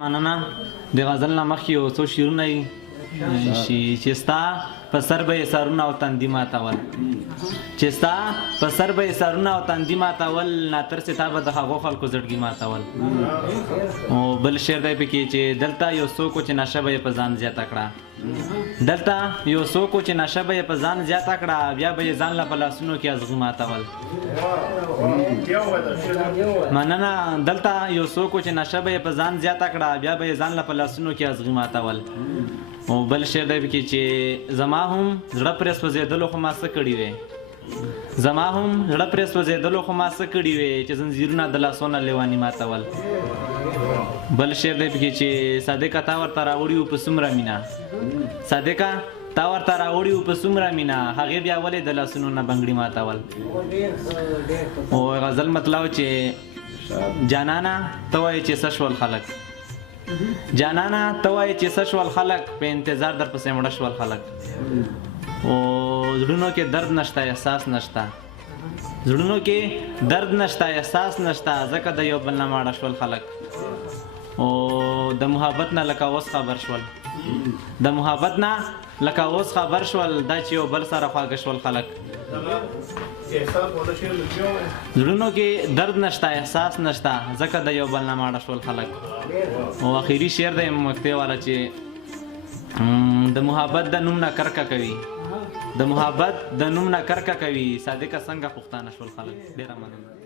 مننه د غزل نه مخکې یو څو شعرونه وي چې ستا په سر به یې سرونه او تندي ماتول چې ستا په سر به یې سرونه او تندي ماتول ناترسې تا به د هغو خلکو زړګي ماتول او بل شعر دی پکې چې دلته یو څوک و چې نشه به یې په ځان زیاته کړه دلته یو څوک و چې نشه به یې په ځان زیاته کړه بیا به یې ځان له په لاسونو کې ازغي ماتول مننه دلته یو څوک و چې نشه به یې په ځان زیاته کړه بیا به یې ځان له په لاسونو کې ازغي ماتول او بل شعر دی پکې چې زما هم زړه پرې سوځېدلو خو ما څه کړي وې زما هم زړه پرې سوځېدلو خو ما څه کړي وې چې زنځیرونه د لاسو نه لیواني ماتول بل شعر دی پکې چې صادقه تا ورته راوړي وو په څومره مینه صادقه تا ورته راوړي وو په څومره مینه هغې بیا ولې د لاسونو نه بنګړي ماتول او غزل مطلب چې جانانه ته وایې چې څه شول خلک جانانا ته وایې چې څه شول خلک په انتظار در پسې مړه شول خلک او زړونو کې درد نشته احساس نشته زړونو کې درد نشته احساس نشته ځکه د یو بل نه ماړه شول خلک او د محبت نه لکه اوس خبر شول د محبت نه لکه اوس خبر شول دا چې یو بل سره خواږه شول خلک زړونو کې درد نشته احساس نشته ځکه د یو بل نه ماړه شول خلک او اخیری شعر دی مکتې والا چې د محبت د نوم نه کرکه کوي د محبت د نوم نه کرکه کوي صادقه څنګه پښتانه شول خلک ډېره مننه